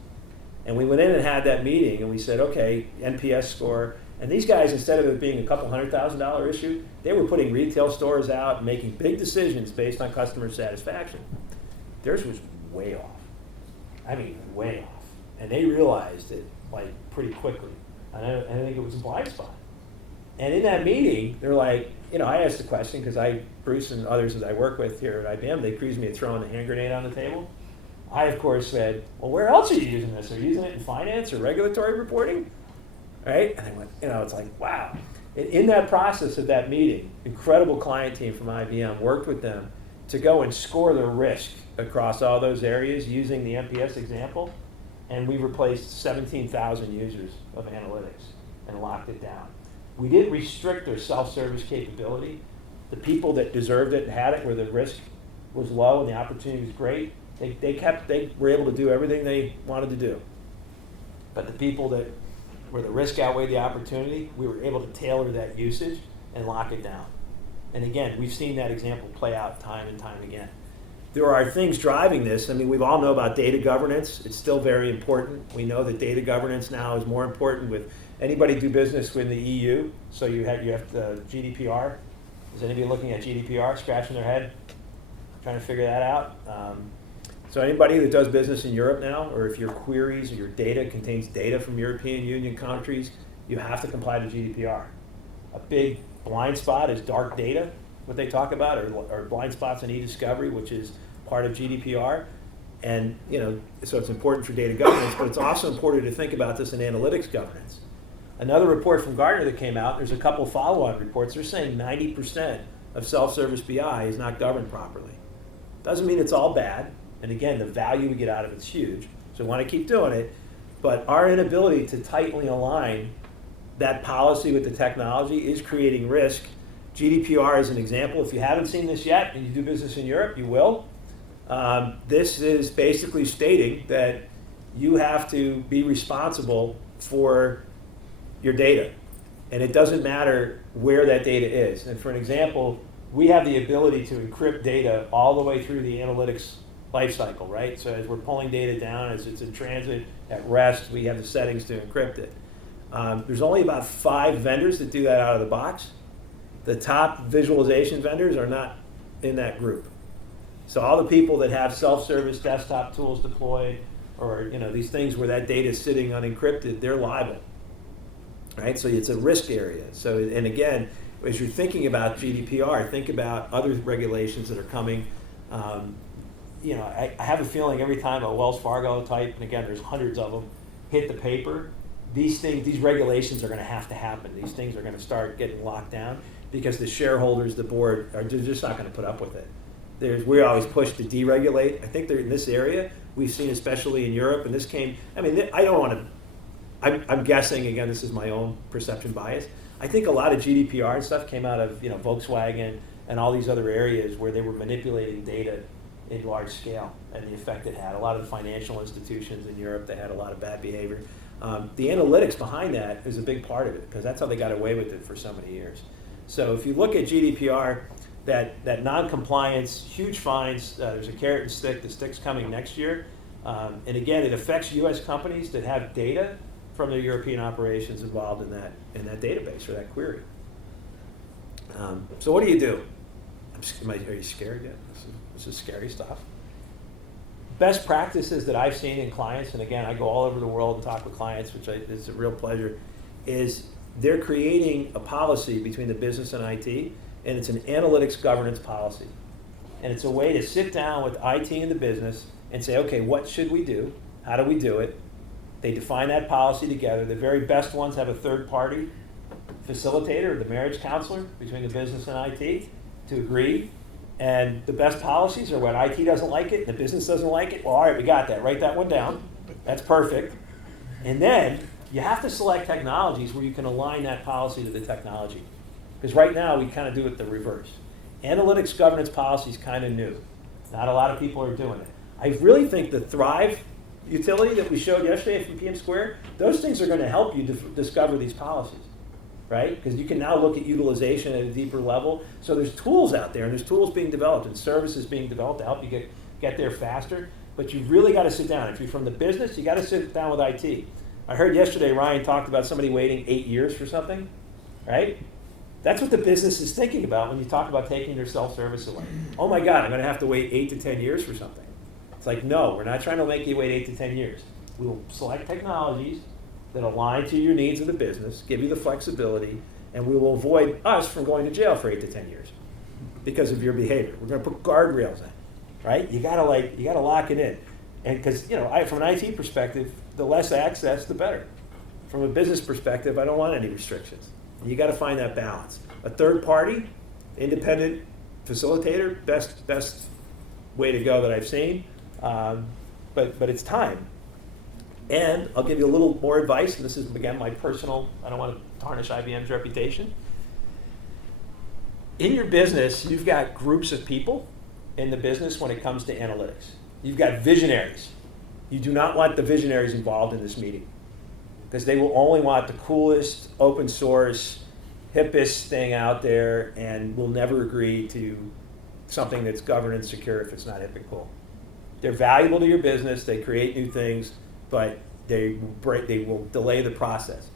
And we went in and had that meeting, and we said, okay, NPS score. And these guys, instead of it being a couple $100,000 issue, they were putting retail stores out and making big decisions based on customer satisfaction. Theirs was way off. I mean, way off. And they realized it, pretty quickly. And I think it was a blind spot. And in that meeting, they're like, I asked the question because Bruce and others that I work with here at IBM, they accused me of throwing the hand grenade on the table. I, of course, said, well, where else are you using this? Are you using it in finance or regulatory reporting? Right? And they went, it's like, wow. And in that process of that meeting, incredible client team from IBM worked with them to go and score the risk across all those areas using the NPS example. And we replaced 17,000 users of analytics and locked it down. We didn't restrict their self-service capability. The people that deserved it and had it where the risk was low and the opportunity was great, they were able to do everything they wanted to do. But the people that where the risk outweighed the opportunity, we were able to tailor that usage and lock it down. And again, we've seen that example play out time and time again. there are things driving this. I mean, we all know about data governance. It's still very important. We know that data governance now is more important with anybody do business with the EU. So you have the GDPR. Is anybody looking at GDPR, scratching their head, trying to figure that out? So anybody that does business in Europe now, or if your queries or your data contains data from European Union countries, you have to comply to GDPR. A big blind spot is dark data, what they talk about, or blind spots in e-discovery, which is part of GDPR. And so it's important for data governance, but it's also important to think about this in analytics governance. Another report from Gartner that came out, there's a couple follow-on reports, they're saying 90% of self-service BI is not governed properly. Doesn't mean it's all bad, and again, the value we get out of it's huge, so we want to keep doing it, but our inability to tightly align that policy with the technology is creating risk. GDPR is an example. If you haven't seen this yet and you do business in Europe, you will. This is basically stating that you have to be responsible for your data. And it doesn't matter where that data is. And for an example, we have the ability to encrypt data all the way through the analytics lifecycle, right? So as we're pulling data down, as it's in transit, at rest, we have the settings to encrypt it. There's only about 5 vendors that do that out of the box. The top visualization vendors are not in that group. So all the people that have self-service desktop tools deployed, or these things where that data is sitting unencrypted, they're liable, right? So it's a risk area. So, and again, as you're thinking about GDPR, think about other regulations that are coming. I have a feeling every time a Wells Fargo type, and again, there's hundreds of them, hit the paper, these regulations are going to happen. These things are going to start getting locked down because the shareholders, the board, are just not going to put up with it. We always push to deregulate. I think they're in this area, we've seen especially in Europe, and this came, I don't want to, I'm guessing, again, this is my own perception bias. I think a lot of GDPR and stuff came out of Volkswagen and all these other areas where they were manipulating data in large scale and the effect it had. A lot of the financial institutions in Europe, they had a lot of bad behavior. The analytics behind that is a big part of it because that's how they got away with it for so many years. So if you look at GDPR, that non-compliance, huge fines, there's a carrot and stick. The stick's coming next year. And again, it affects U.S. companies that have data from their European operations involved in that database or that query. So what do you do? Are you scared yet? This is scary stuff. Best practices that I've seen in clients, and again, I go all over the world and talk with clients, which is a real pleasure, is they're creating a policy between the business and IT, and it's an analytics governance policy. And it's a way to sit down with IT and the business and say, okay, what should we do? How do we do it? They define that policy together. The very best ones have a third-party facilitator, the marriage counselor between the business and IT to agree. And the best policies are when IT doesn't like it and the business doesn't like it. Well, all right, we got that. Write that one down. That's perfect. And then you have to select technologies where you can align that policy to the technology. Because right now we kind of do it the reverse. Analytics governance policy is kind of new. Not a lot of people are doing it. I really think the Thrive utility that we showed yesterday from PM Square, those things are going to help you discover these policies, right? Because you can now look at utilization at a deeper level. So there's tools out there, and there's tools being developed and services being developed to help you get there faster. But you've really got to sit down. If you're from the business, you got to sit down with IT. I heard yesterday Ryan talked about somebody waiting 8 years for something, right? That's what the business is thinking about when you talk about taking their self-service away. Oh my God, I'm going to have to wait 8 to 10 years for something. It's like, no, we're not trying to make you wait 8 to 10 years. We will select technologies that align to your needs of the business, give you the flexibility, and we will avoid us from going to jail for 8 to 10 years because of your behavior. We're going to put guardrails in, right? You gotta lock it in, and because from an IT perspective, the less access, the better. From a business perspective, I don't want any restrictions. You got to find that balance. A third party, independent facilitator, best way to go that I've seen. But it's time. And I'll give you a little more advice, and this is, again, my personal, I don't want to tarnish IBM's reputation. In your business, you've got groups of people in the business when it comes to analytics. You've got visionaries. You do not want the visionaries involved in this meeting because they will only want the coolest, open source, hippest thing out there and will never agree to something that's governed and secure if it's not hip and cool. They're valuable to your business, they create new things, but they will delay the process.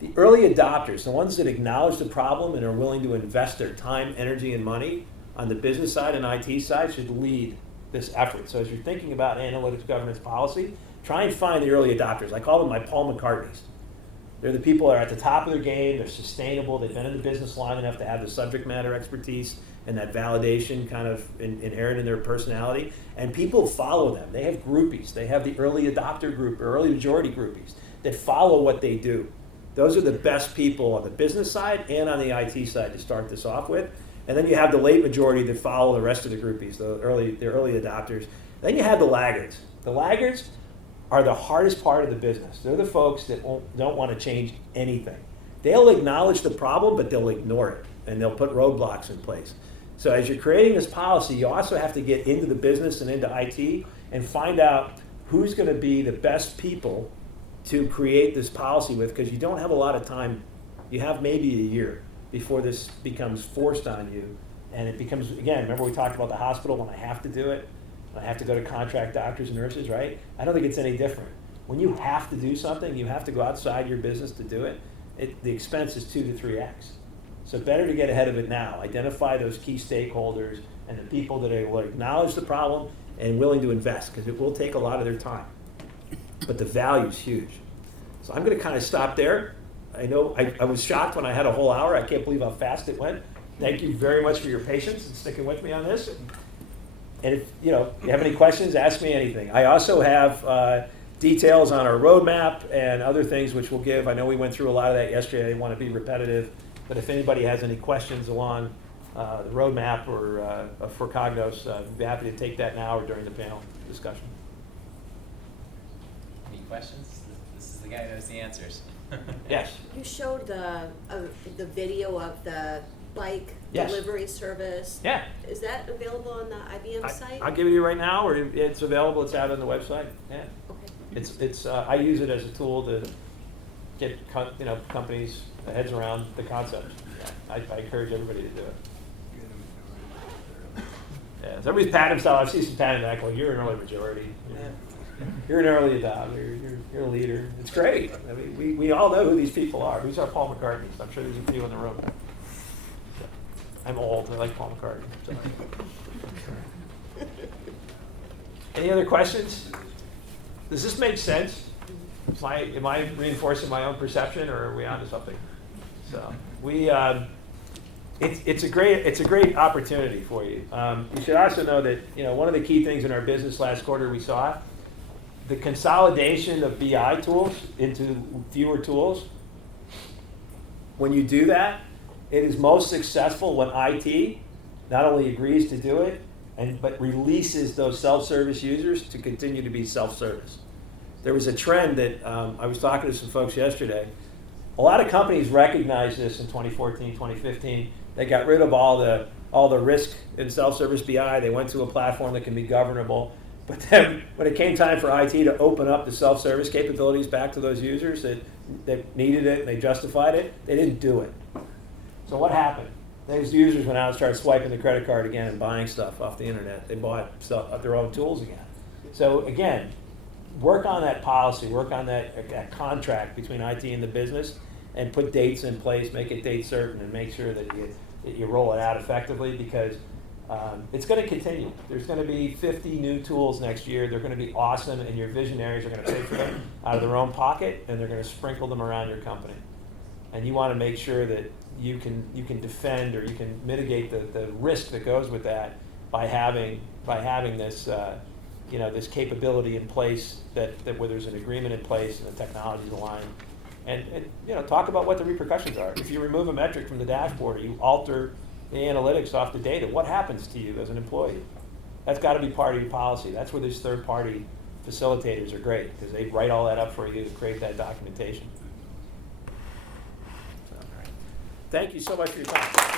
The early adopters, the ones that acknowledge the problem and are willing to invest their time, energy, and money on the business side and IT side should lead this effort. So as you're thinking about analytics governance policy, try and find the early adopters. I call them my Paul McCartneys. They're the people that are at the top of their game, they're sustainable, they've been in the business long enough to have the subject matter expertise and that validation kind of inherent in their personality. And people follow them. They have groupies. They have the early adopter group, or early majority groupies that follow what they do. Those are the best people on the business side and on the IT side to start this off with. And then you have the late majority that follow the rest of the groupies, the early adopters. Then you have the laggards. The laggards are the hardest part of the business. They're the folks that don't want to change anything. They'll acknowledge the problem, but they'll ignore it, and they'll put roadblocks in place. So as you're creating this policy, you also have to get into the business and into IT and find out who's going to be the best people to create this policy with, because you don't have a lot of time. You have maybe a year before this becomes forced on you. And it becomes, again, remember we talked about the hospital when I have to do it? When I have to go to contract doctors and nurses, right? I don't think it's any different. When you have to do something, you have to go outside your business to do it, the expense is 2 to 3x. So better to get ahead of it now. Identify those key stakeholders and the people that will acknowledge the problem and willing to invest, because it will take a lot of their time. But the value is huge. So I'm going to kind of stop there. I know I was shocked when I had a whole hour. I can't believe how fast it went. Thank you very much for your patience and sticking with me on this. And if you have any questions, ask me anything. I also have details on our roadmap and other things which we'll give. I know we went through a lot of that yesterday. I didn't want to be repetitive. But if anybody has any questions along the roadmap or for Cognos, I'd be happy to take that now or during the panel discussion. Any questions? This is the guy who knows the answers. Yes. You showed the video of the bike Yes. delivery service. Yeah. Is that available on the IBM site? I'll give it to you right now, or it's available. It's out on the website. Yeah. Okay. It's I use it as a tool to get companies' heads around the concept. Yeah. I encourage everybody to do it. Yeah. So everybody's patting himself. I see some patting back. Well, you're an early majority. You're an early adopter. You're a leader. It's great. I mean, we all know who these people are. Who's our Paul McCartneys? I'm sure there's a few in the room. I'm old. I like Paul McCartney. So. Any other questions? Does this make sense? Am I reinforcing my own perception, or are we onto something? So it's a great opportunity for you. You should also know that one of the key things in our business last quarter we saw the consolidation of BI tools into fewer tools. When you do that, it is most successful when IT not only agrees to do it, but releases those self-service users to continue to be self-service. There was a trend that I was talking to some folks yesterday. A lot of companies recognized this in 2014, 2015. They got rid of all the risk in self-service BI. They went to a platform that can be governable. But then when it came time for IT to open up the self-service capabilities back to those users that needed it and they justified it, they didn't do it. So what happened? Those users went out and started swiping the credit card again and buying stuff off the internet. They bought stuff, their own tools again. So again, work on that policy, work on that contract between IT and the business, and put dates in place, make it date certain, and make sure that you roll it out effectively, because it's going to continue. There's going to be 50 new tools next year. They're going to be awesome, and your visionaries are going to pay for them out of their own pocket, and they're going to sprinkle them around your company. And you want to make sure that you can defend, or you can mitigate the risk that goes with that by having this this capability in place that where there's an agreement in place and the technology's aligned. And talk about what the repercussions are. If you remove a metric from the dashboard, or you alter the analytics off the data, what happens to you as an employee? That's got to be part of your policy. That's where these third-party facilitators are great, because they write all that up for you to create that documentation. Thank you so much for your time.